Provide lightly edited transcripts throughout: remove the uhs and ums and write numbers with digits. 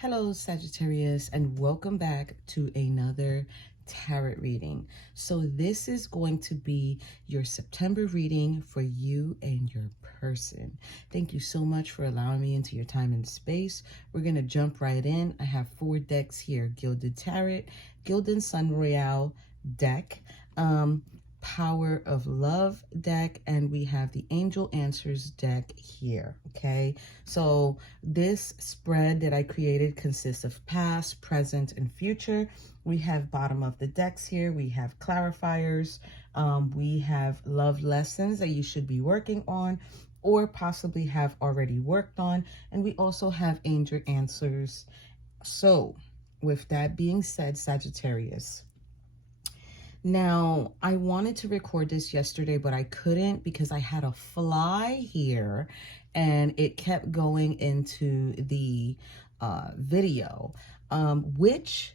Hello, Sagittarius, and welcome back to another tarot reading. So this is going to be your September reading for you and your person. Thank you so much for allowing me into your time and space. We're going to jump right in. I have 4 decks here: Gilded Tarot, Gilded Sun Royale deck, Power of Love deck, and we have the Angel Answers deck here. Okay, so this spread that I created consists of past, present, and future. We have bottom of the decks here. We have clarifiers. We have love lessons that you should be working on or possibly have already worked on. And we also have angel answers. So with that being said, Sagittarius, now, I wanted to record this yesterday, but I couldn't because I had a fly here and it kept going into the video, which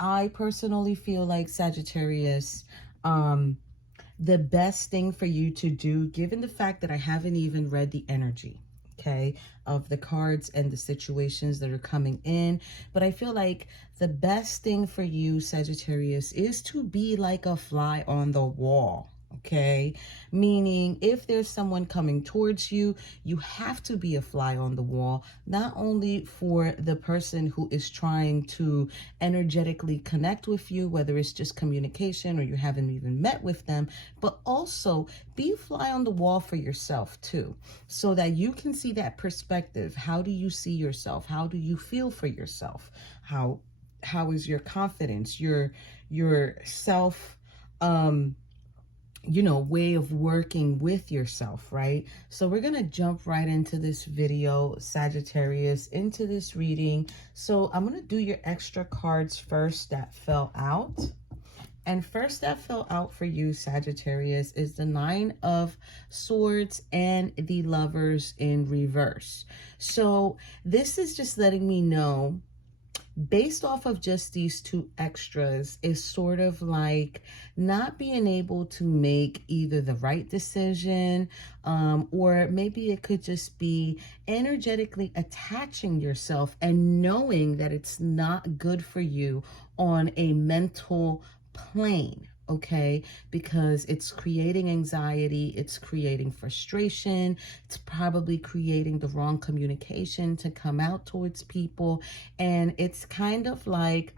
I personally feel like, Sagittarius, the best thing for you to do, given the fact that I haven't even read the energy, okay, of the cards and the situations that are coming in. But I feel like the best thing for you, Sagittarius, is to be like a fly on the wall. Okay, meaning if there's someone coming towards you, you have to be a fly on the wall, not only for the person who is trying to energetically connect with you, whether it's just communication or you haven't even met with them, but also be a fly on the wall for yourself too, so that you can see that perspective. How do you see yourself? How do you feel for yourself? How is your confidence, your self, way of working with yourself, right? So we're going to jump right into this video, Sagittarius, into this reading. So I'm going to do your extra cards first that fell out. And first that fell out for you, Sagittarius, is the 9 of Swords and the Lovers in reverse. So this is just letting me know, based off of just these 2 extras, is sort of like not being able to make either the right decision, or maybe it could just be energetically attaching yourself and knowing that it's not good for you on a mental plane. Okay, because it's creating anxiety, it's creating frustration, it's probably creating the wrong communication to come out towards people. And it's kind of like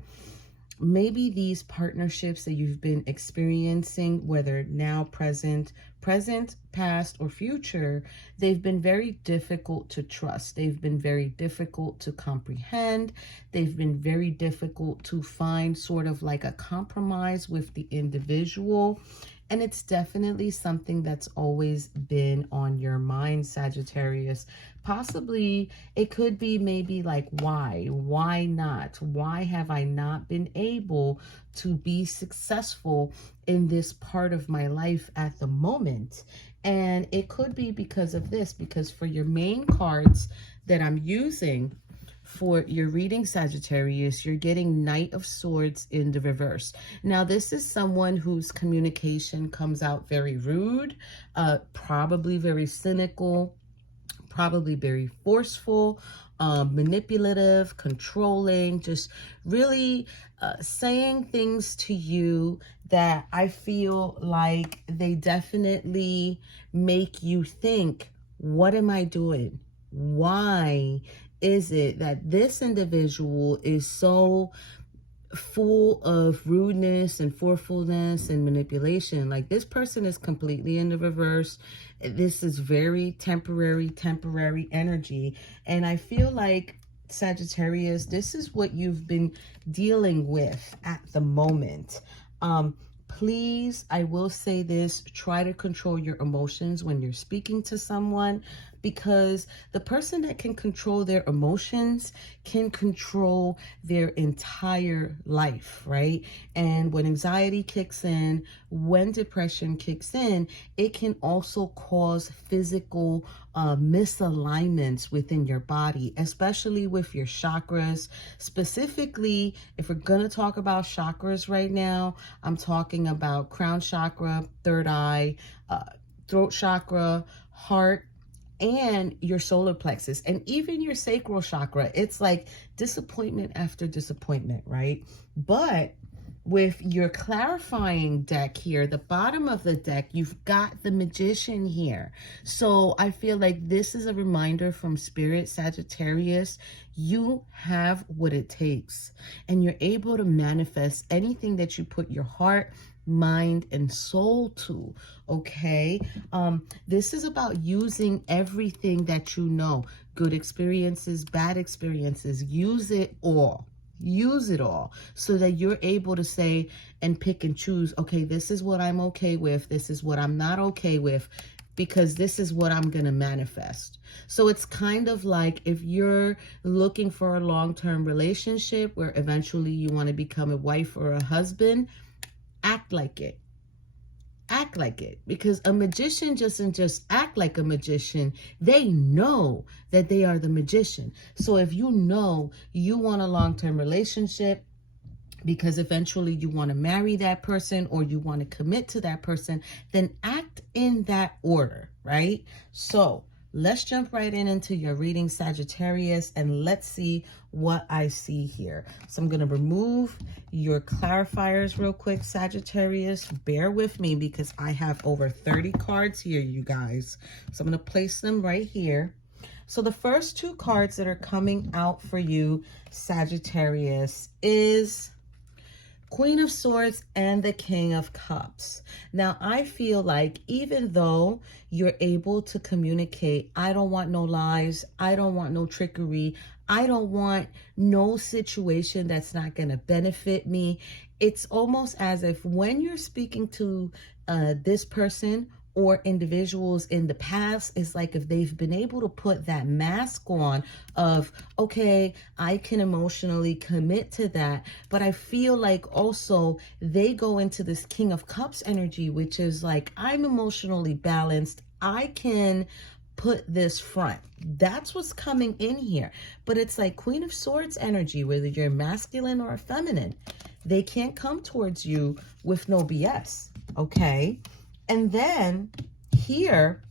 maybe these partnerships that you've been experiencing, whether now, present, past, or future, they've been very difficult to trust. They've been very difficult to comprehend. They've been very difficult to find sort of like a compromise with the individual. And it's definitely something that's always been on your mind, Sagittarius. Possibly it could be maybe like, why not? Why have I not been able to be successful in this part of my life at the moment? And it could be because of this, because for your main cards that I'm using for your reading, Sagittarius, you're getting Knight of Swords in the reverse. Now, this is someone whose communication comes out very rude, probably very cynical, probably very forceful, manipulative, controlling, just really saying things to you that I feel like they definitely make you think, what am I doing? Why is it that this individual is so full of rudeness and forcefulness and manipulation? Like, this person is completely in the reverse. This is very temporary energy. And I feel like, Sagittarius, this is what you've been dealing with at the moment. Please, I will say this, try to control your emotions when you're speaking to someone, because the person that can control their emotions can control their entire life, right? And when anxiety kicks in, when depression kicks in, it can also cause physical misalignments within your body, especially with your chakras. Specifically, if we're going to talk about chakras right now, I'm talking about crown chakra, third eye, throat chakra, heart, and your solar plexus and even your sacral chakra. It's like disappointment after disappointment, right? But with your clarifying deck here, the bottom of the deck, you've got the Magician here. So I feel like this is a reminder from Spirit, Sagittarius. You have what it takes, and you're able to manifest anything that you put your heart, mind, and soul to. Okay, this is about using everything that you know, good experiences, bad experiences. Use it all. Use it all so that you're able to say and pick and choose, okay, this is what I'm okay with, this is what I'm not okay with, because this is what I'm going to manifest. So it's kind of like if you're looking for a long-term relationship where eventually you want to become a wife or a husband, act like it. Act like it, because a magician doesn't just act like a magician. They know that they are the magician. So if you know you want a long-term relationship because eventually you want to marry that person or you want to commit to that person, then act in that order, right? So let's jump right into your reading, Sagittarius, and let's see what I see here. So I'm going to remove your clarifiers real quick, Sagittarius. Bear with me because I have over 30 cards here, you guys. So I'm going to place them right here. So the first two cards that are coming out for you, Sagittarius, is Queen of Swords and the King of Cups. Now, I feel like even though you're able to communicate, I don't want no lies, I don't want no trickery, I don't want no situation that's not going to benefit me. It's almost as if when you're speaking to this person or individuals in the past, it's like if they've been able to put that mask on of, okay, I can emotionally commit to that, but I feel like also they go into this King of Cups energy, which is like, I'm emotionally balanced, I can put this front. That's what's coming in here. But it's like Queen of Swords energy, whether you're masculine or feminine, they can't come towards you with no BS, okay? And then here,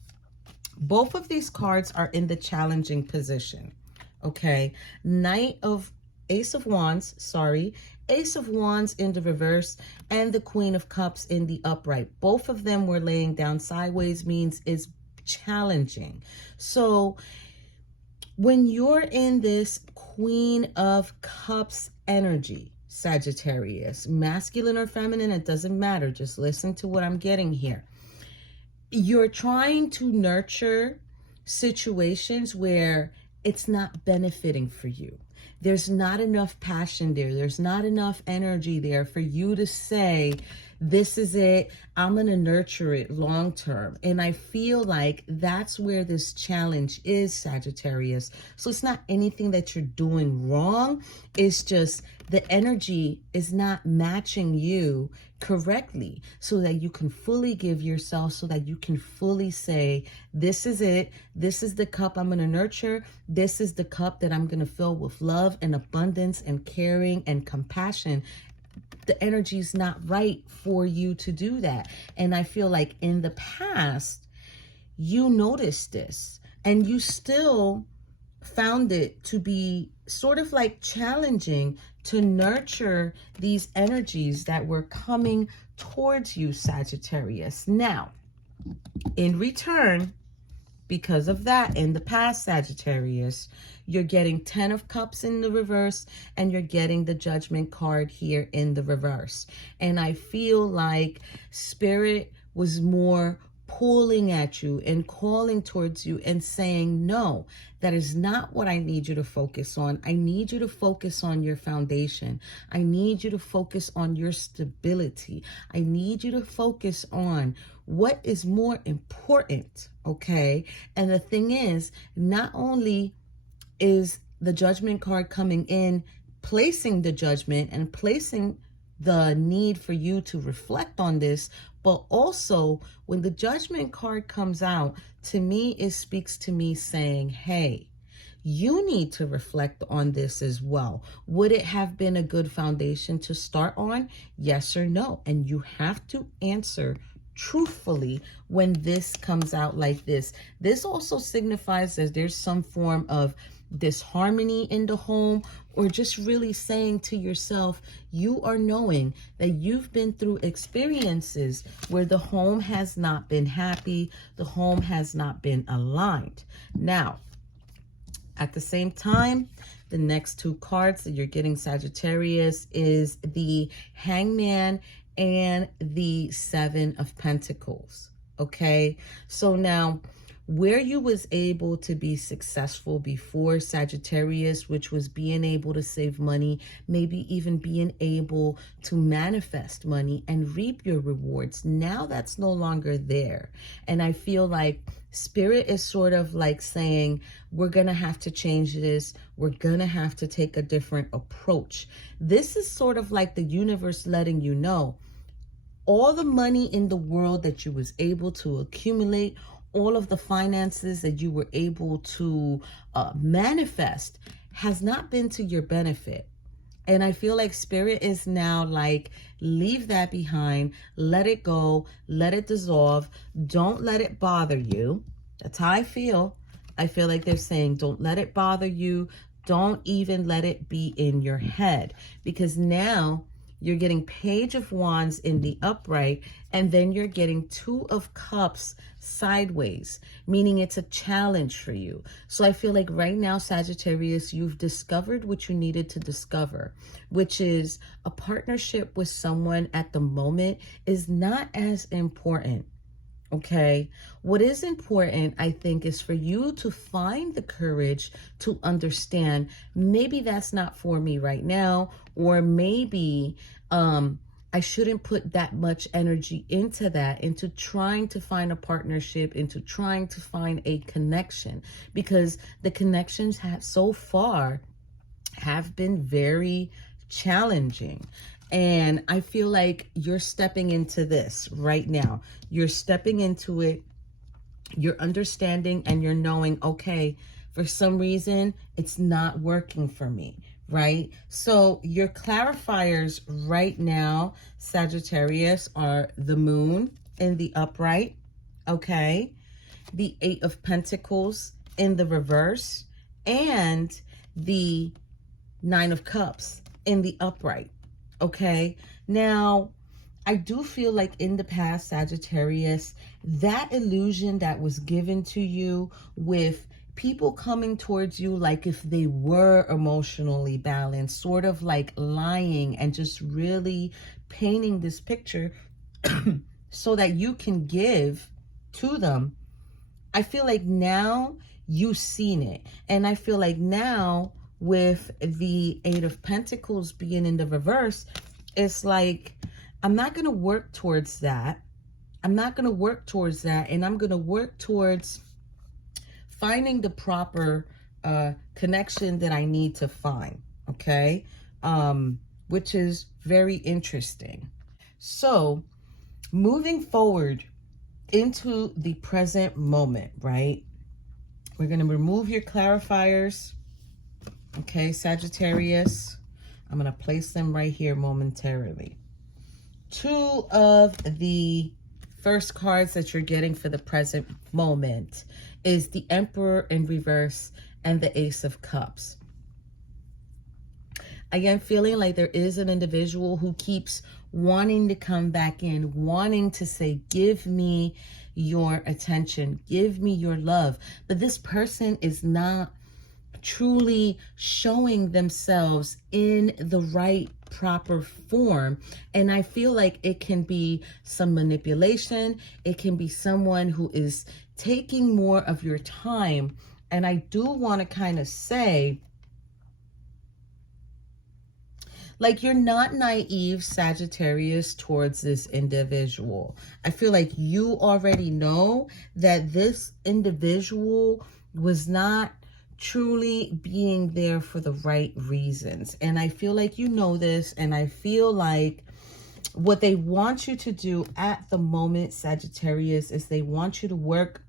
both of these cards are in the challenging position, okay? Ace of Wands in the reverse, and the Queen of Cups in the upright. Both of them were laying down sideways, means it's challenging. So when you're in this Queen of Cups energy, Sagittarius, masculine or feminine, it doesn't matter. Just listen to what I'm getting here. You're trying to nurture situations where it's not benefiting for you. There's not enough passion there. There's not enough energy there for you to say, this is it, I'm going to nurture it long term. And I feel like that's where this challenge is, Sagittarius. So it's not anything that you're doing wrong. It's just the energy is not matching you correctly so that you can fully give yourself, so that you can fully say, this is it. This is the cup I'm going to nurture. This is the cup that I'm going to fill with love and abundance and caring and compassion. The energy is not right for you to do that. And I feel like in the past, you noticed this and you still found it to be sort of like challenging to nurture these energies that were coming towards you, Sagittarius. Now, in return, because of that, in the past, Sagittarius, you're getting 10 of Cups in the reverse, and you're getting the Judgment card here in the reverse. And I feel like Spirit was more pulling at you and calling towards you and saying, no, that is not what I need you to focus on. I need you to focus on your foundation. I need you to focus on your stability. I need you to focus on what is more important, okay? And the thing is, not only is the Judgment card coming in, placing the judgment and placing the need for you to reflect on this, but also when the Judgment card comes out, to me, it speaks to me saying, hey, you need to reflect on this as well. Would it have been a good foundation to start on? Yes or no? And you have to answer truthfully when this comes out like this. This also signifies that there's some form of disharmony in the home, or just really saying to yourself, you are knowing that you've been through experiences where the home has not been happy, the home has not been aligned. Now, at the same time, the next two cards that you're getting, Sagittarius, is the Hangman and the Seven of Pentacles. Okay, so now where you was able to be successful before, Sagittarius, which was being able to save money, maybe even being able to manifest money and reap your rewards, now that's no longer there. And I feel like Spirit is sort of like saying, we're going to have to change this. We're going to have to take a different approach. This is sort of like the universe letting you know, all the money in the world that you was able to accumulate, all of the finances that you were able to manifest has not been to your benefit. And I feel like Spirit is now like, leave that behind, let it go, let it dissolve. Don't let it bother you. That's how I feel. I feel like they're saying, don't let it bother you. Don't even let it be in your head, because now you're getting Page of Wands in the upright, and then you're getting Two of Cups sideways, meaning it's a challenge for you. So I feel like right now, Sagittarius, you've discovered what you needed to discover, which is a partnership with someone at the moment is not as important. Okay, what is important, I think, is for you to find the courage to understand, maybe that's not for me right now, or maybe I shouldn't put that much energy into that, into trying to find a partnership, into trying to find a connection, because the connections so far have been very challenging. And I feel like you're stepping into this right now. You're stepping into it. You're understanding and you're knowing, okay, for some reason, it's not working for me, right? So your clarifiers right now, Sagittarius, are the Moon in the upright, okay? The Eight of Pentacles in the reverse, and the Nine of Cups in the upright. Okay, now I do feel like in the past, Sagittarius, that illusion that was given to you with people coming towards you like if they were emotionally balanced, sort of like lying and just really painting this picture so that you can give to them. I feel like now you've seen it. And I feel like now, with the Eight of Pentacles being in the reverse, it's like, I'm not going to work towards that. I'm not going to work towards that. And I'm going to work towards finding the proper connection that I need to find. Okay. Which is very interesting. So moving forward into the present moment, right? We're going to remove your clarifiers. Okay, Sagittarius, I'm going to place them right here momentarily. Two of the first cards that you're getting for the present moment is the Emperor in reverse and the Ace of Cups. I am feeling like there is an individual who keeps wanting to come back in, wanting to say, give me your attention, give me your love. But this person is not truly showing themselves in the right proper form. And I feel like it can be some manipulation. It can be someone who is taking more of your time. And I do want to kind of say, like, you're not naive, Sagittarius, towards this individual. I feel like you already know that this individual was not truly being there for the right reasons. And I feel like you know this, and I feel like what they want you to do at the moment, Sagittarius, is they want you to work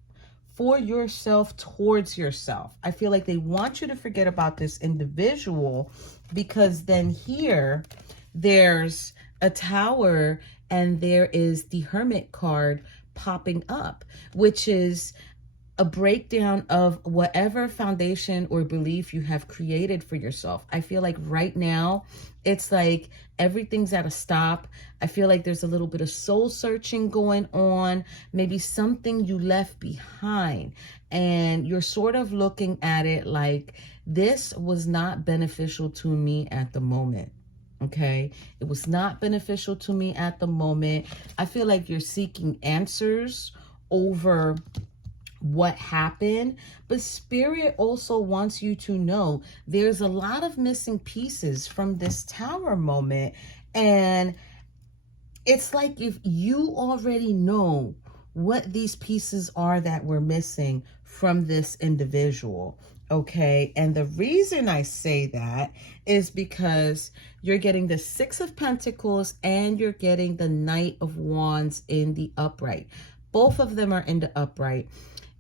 for yourself, towards yourself. I feel like they want you to forget about this individual, because then here there's a Tower and there is the Hermit card popping up, which is a breakdown of whatever foundation or belief you have created for yourself. I feel like right now it's like everything's at a stop. I feel like there's a little bit of soul searching going on, maybe something you left behind, and you're sort of looking at it like this was not beneficial to me at the moment. Okay, it was not beneficial to me at the moment. I feel like you're seeking answers over what happened, but Spirit also wants you to know there's a lot of missing pieces from this Tower moment, and it's like if you already know what these pieces are that we're missing from this individual. Okay, and the reason I say that is because you're getting the Six of Pentacles and you're getting the Knight of Wands in the upright. Both of them are in the upright.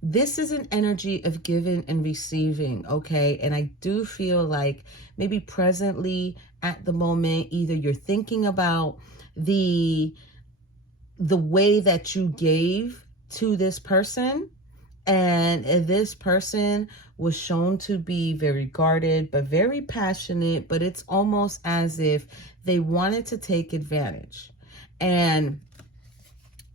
This is an energy of giving and receiving, okay? And I do feel like maybe presently at the moment, either you're thinking about the way that you gave to this person, and this person was shown to be very guarded but very passionate, but it's almost as if they wanted to take advantage. And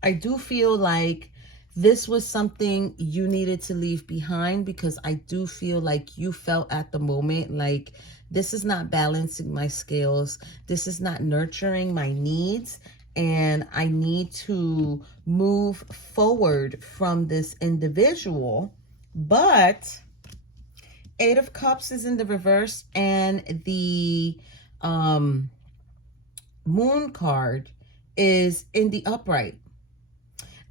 I do feel like this was something you needed to leave behind, because I do feel like you felt at the moment like this is not balancing my scales. This is not nurturing my needs. And I need to move forward from this individual. But Eight of Cups is in the reverse, and the Moon card is in the upright.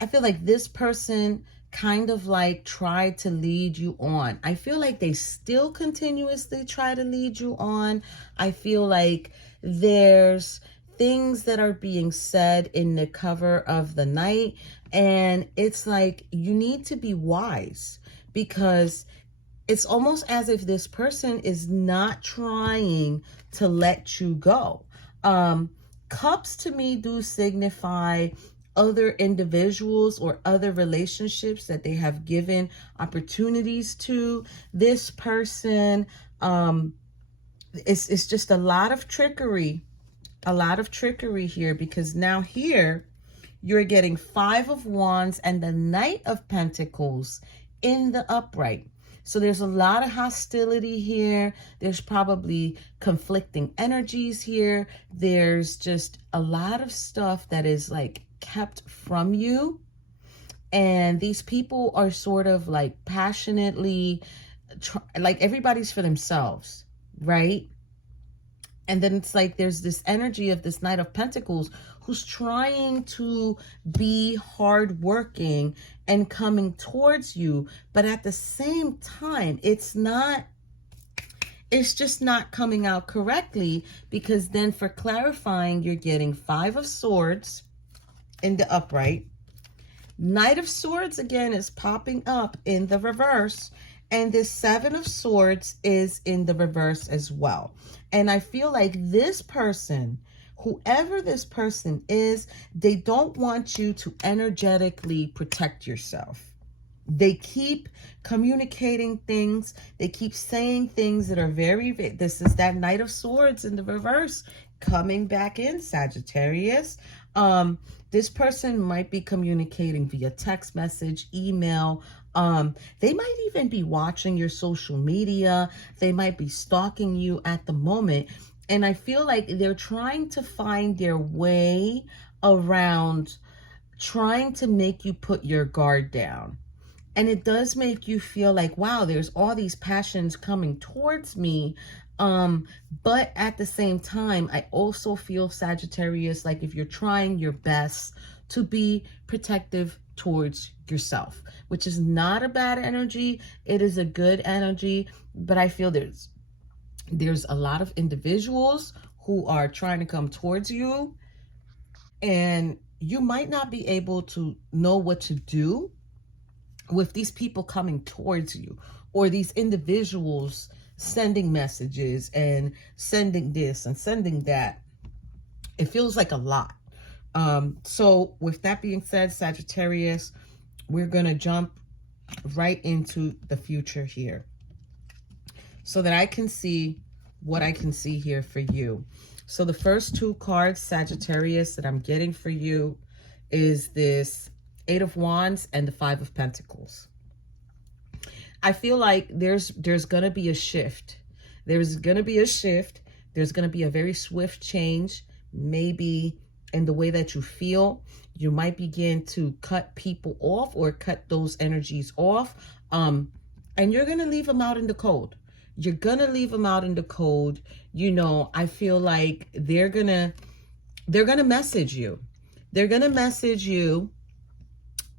I feel like this person kind of like tried to lead you on. I feel like they still continuously try to lead you on. I feel like there's things that are being said in the cover of the Knight, and it's like you need to be wise, because it's almost as if this person is not trying to let you go. Cups to me do signify other individuals or other relationships that they have given opportunities to. This person, it's just a lot of trickery here, because now here you're getting Five of Wands and the Knight of Pentacles in the upright. So there's a lot of hostility here. There's probably conflicting energies here. There's just a lot of stuff that is like kept from you. And these people are sort of like passionately, like everybody's for themselves, right? And then it's like there's this energy of this Knight of Pentacles who's trying to be hardworking and coming towards you. But at the same time, it's just not coming out correctly, because then for clarifying, you're getting Five of Swords in the upright. Knight of Swords again is popping up in the reverse. And this Seven of Swords is in the reverse as well. And I feel like this person, whoever this person is, they don't want you to energetically protect yourself. They keep communicating things. They keep saying things that are very, this is that Knight of Swords in the reverse coming back in, Sagittarius. This person might be communicating via text message, email. They might even be watching your social media. They might be stalking you at the moment. And I feel like they're trying to find their way around trying to make you put your guard down. And it does make you feel like, wow, there's all these passions coming towards me. But at the same time, I also feel, Sagittarius, like if you're trying your best to be protective towards yourself, which is not a bad energy. It is a good energy, but I feel there's a lot of individuals who are trying to come towards you, and you might not be able to know what to do with these people coming towards you, or these individuals sending messages and sending this and sending that. It feels like a lot, So with that being said, Sagittarius, we're going to jump right into the future here so that I can see what I can see here for you. So the first two cards, Sagittarius, that I'm getting for you is this Eight of Wands and the Five of Pentacles. I feel like there's going to be a shift. There's going to be a shift. There's going to be a very swift change, maybe in the way that you feel. You might begin to cut people off or cut those energies off. And you're going to leave them out in the cold. You're going to leave them out in the cold. You know, I feel like they're going to message you. They're going to message you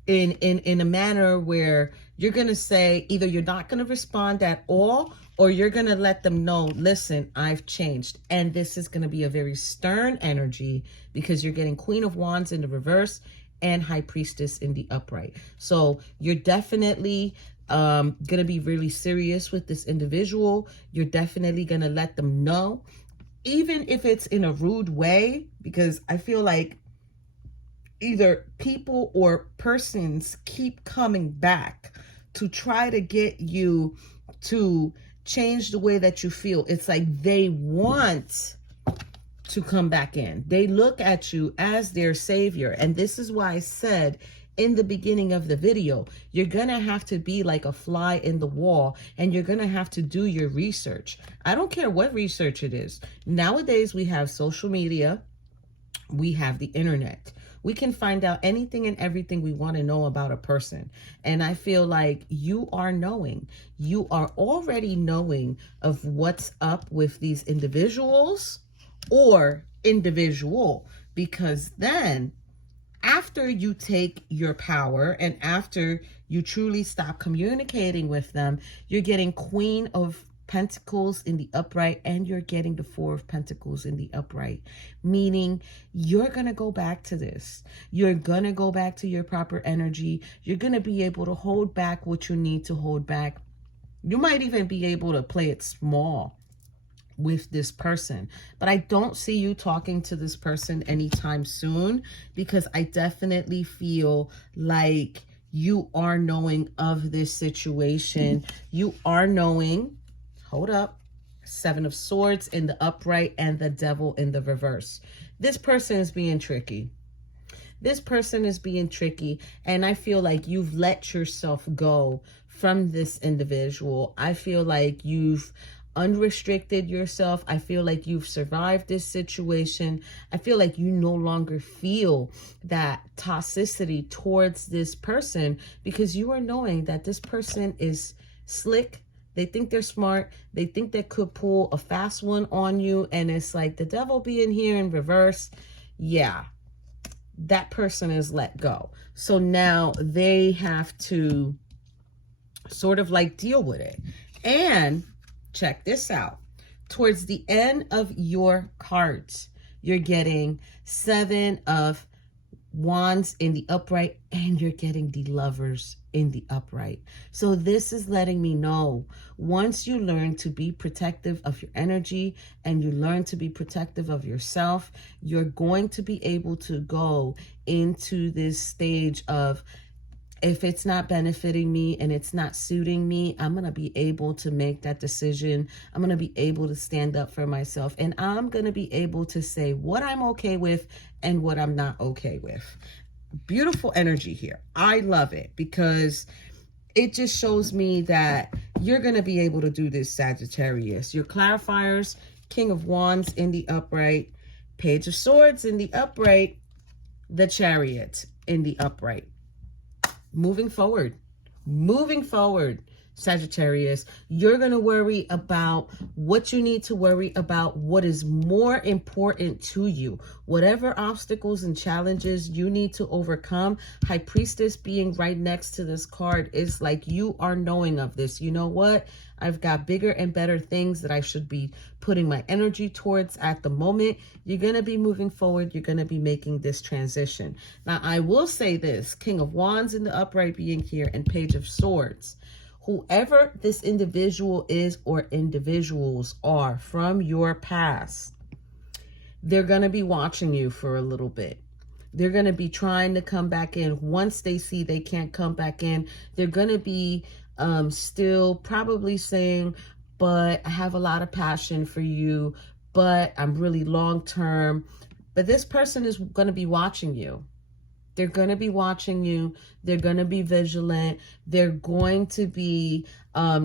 in a manner where you're going to say either you're not going to respond at all, or you're going to let them know, listen, I've changed. And this is going to be a very stern energy because you're getting Queen of Wands in the reverse and High Priestess in the upright. So you're definitely going to be really serious with this individual. You're definitely going to let them know, even if it's in a rude way, because I feel like either people or persons keep coming back to try to get you to change the way that you feel. It's like they want to come back in. They look at you as their savior. And this is why I said in the beginning of the video, you're going to have to be like a fly in the wall, and you're going to have to do your research. I don't care what research it is. Nowadays, we have social media. We have the internet. We can find out anything and everything we want to know about a person. And I feel like you are knowing. You are already knowing of what's up with these individuals or individual. Because then, after you take your power and after you truly stop communicating with them, you're getting Queen of Pentacles in the upright, and you're getting the Four of Pentacles in the upright, meaning you're going to go back to this. You're going to go back to your proper energy. You're going to be able to hold back what you need to hold back. You might even be able to play it small with this person, but I don't see you talking to this person anytime soon, because I definitely feel like you are knowing of this situation. You are knowing. Hold up. Seven of Swords in the upright and the Devil in the reverse. This person is being tricky. This person is being tricky. And I feel like you've let yourself go from this individual. I feel like you've unrestricted yourself. I feel like you've survived this situation. I feel like you no longer feel that toxicity towards this person, because you are knowing that this person is slick. They think they're smart. They think they could pull a fast one on you. And it's like the devil being here in reverse. Yeah, that person is let go. So now they have to sort of like deal with it. And check this out. Towards the end of your cards, you're getting Seven of Wands in the upright, and you're getting the Lovers in the upright. So this is letting me know, once you learn to be protective of your energy and you learn to be protective of yourself, you're going to be able to go into this stage of, if it's not benefiting me and it's not suiting me, I'm going to be able to make that decision. I'm going to be able to stand up for myself, and I'm going to be able to say what I'm okay with and what I'm not okay with. Beautiful energy here. I love it, because it just shows me that you're going to be able to do this, Sagittarius. Your clarifiers, King of Wands in the upright, Page of Swords in the upright, the Chariot in the upright. Moving forward, Sagittarius, you're going to worry about what you need to worry about, what is more important to you. Whatever obstacles and challenges you need to overcome, High Priestess being right next to this card is like you are knowing of this. You know what? I've got bigger and better things that I should be putting my energy towards at the moment. You're going to be moving forward. You're going to be making this transition. Now, I will say this, King of Wands in the upright being here and Page of Swords. Whoever this individual is or individuals are from your past, they're going to be watching you for a little bit. They're going to be trying to come back in. Once they see they can't come back in, they're going to be still probably saying, but I have a lot of passion for you, but I'm really long term. But this person is going to be watching you. They're going to be watching you. They're going to be vigilant. They're going to be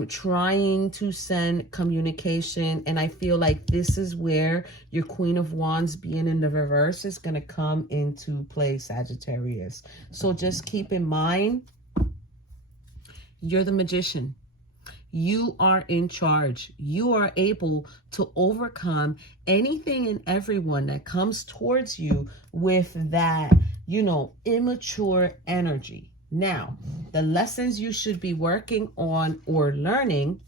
trying to send communication. And I feel like this is where your Queen of Wands being in the reverse is going to come into play, Sagittarius. So just keep in mind, you're the magician. You are in charge. You are able to overcome anything and everyone that comes towards you with that, immature energy. Now, the lessons you should be working on or learning,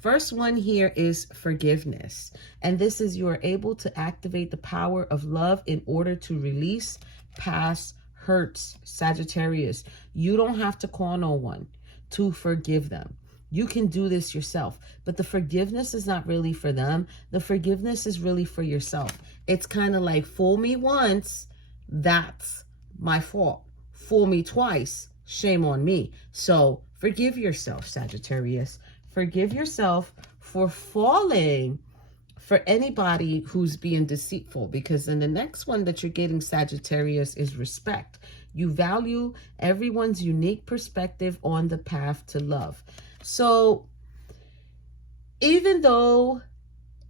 first one here is forgiveness. And this is you are able to activate the power of love in order to release past hurts, Sagittarius. You don't have to call no one to forgive them. You can do this yourself, but the forgiveness is not really for them. The forgiveness is really for yourself. It's kind of like, fool me once, that's my fault. Fool me twice, shame on me. So forgive yourself, Sagittarius. Forgive yourself for falling for anybody who's being deceitful, because then the next one that you're getting, Sagittarius, is respect. You value everyone's unique perspective on the path to love. So even though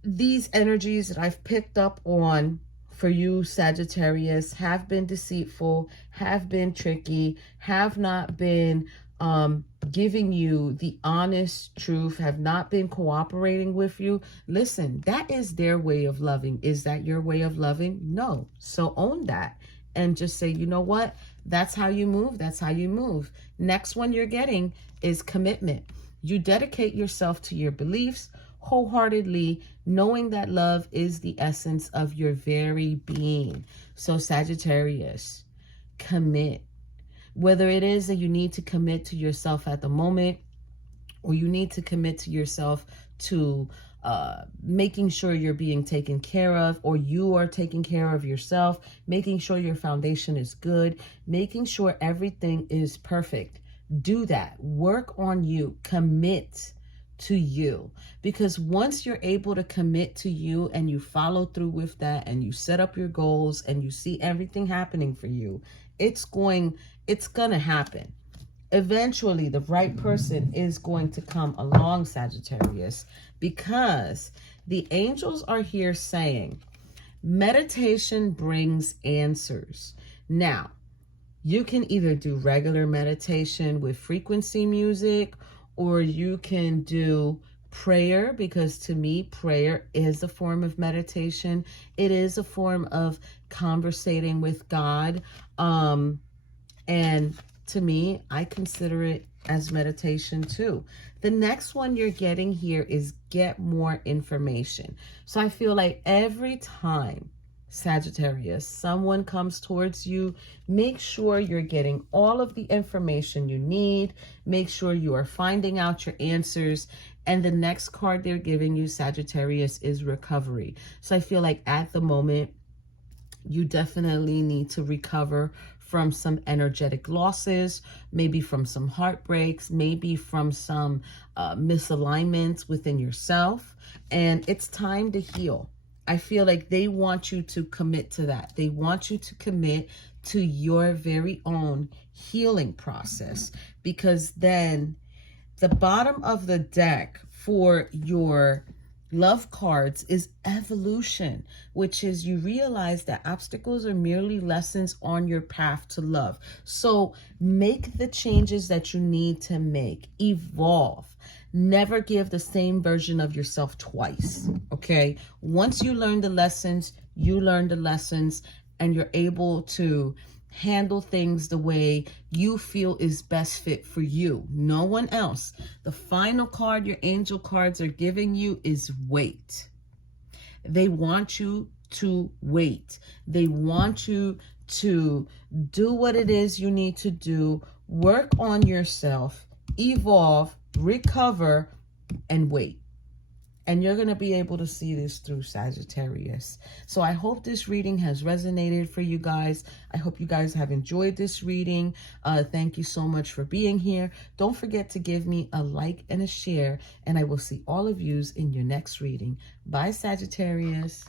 these energies that I've picked up on for you, Sagittarius, have been deceitful, have been tricky, have not been giving you the honest truth, have not been cooperating with you, listen, that is their way of loving. Is that your way of loving? No. So own that and just say, you know what? That's how you move. That's how you move. Next one you're getting is commitment. You dedicate yourself to your beliefs wholeheartedly, knowing that love is the essence of your very being. So Sagittarius, commit. Whether it is that you need to commit to yourself at the moment, or you need to commit to yourself to making sure you're being taken care of, or you are taking care of yourself, making sure your foundation is good, making sure everything is perfect. Do that. Work on you. Commit to you. Because once you're able to commit to you and you follow through with that and you set up your goals and you see everything happening for you, it's going to happen. Eventually, the right person is going to come along, Sagittarius, because the angels are here saying meditation brings answers. Now, you can either do regular meditation with frequency music, or you can do prayer, because to me, prayer is a form of meditation. It is a form of conversating with God. And to me, I consider it as meditation too. The next one you're getting here is get more information. So I feel like every time, Sagittarius, someone comes towards you, make sure you're getting all of the information you need. Make sure you are finding out your answers. And the next card they're giving you, Sagittarius, is recovery. So I feel like at the moment, you definitely need to recover from some energetic losses, maybe from some heartbreaks, maybe from some misalignments within yourself. And it's time to heal. I feel like they want you to commit to that. They want you to commit to your very own healing process, because then the bottom of the deck for your love cards is evolution, which is you realize that obstacles are merely lessons on your path to love. So make the changes that you need to make. Evolve. Never give the same version of yourself twice, okay? Once you learn the lessons, you learn the lessons, and you're able to handle things the way you feel is best fit for you, no one else. The final card your angel cards are giving you is wait. They want you to wait. They want you to do what it is you need to do, work on yourself, evolve, recover, and wait. and you're going to be able to see this through Sagittarius. So I hope this reading has resonated for you guys. I hope you guys have enjoyed this reading. Thank you so much for being here. Don't forget to give me a like and a share, and I will see all of yous in your next reading. Bye, Sagittarius.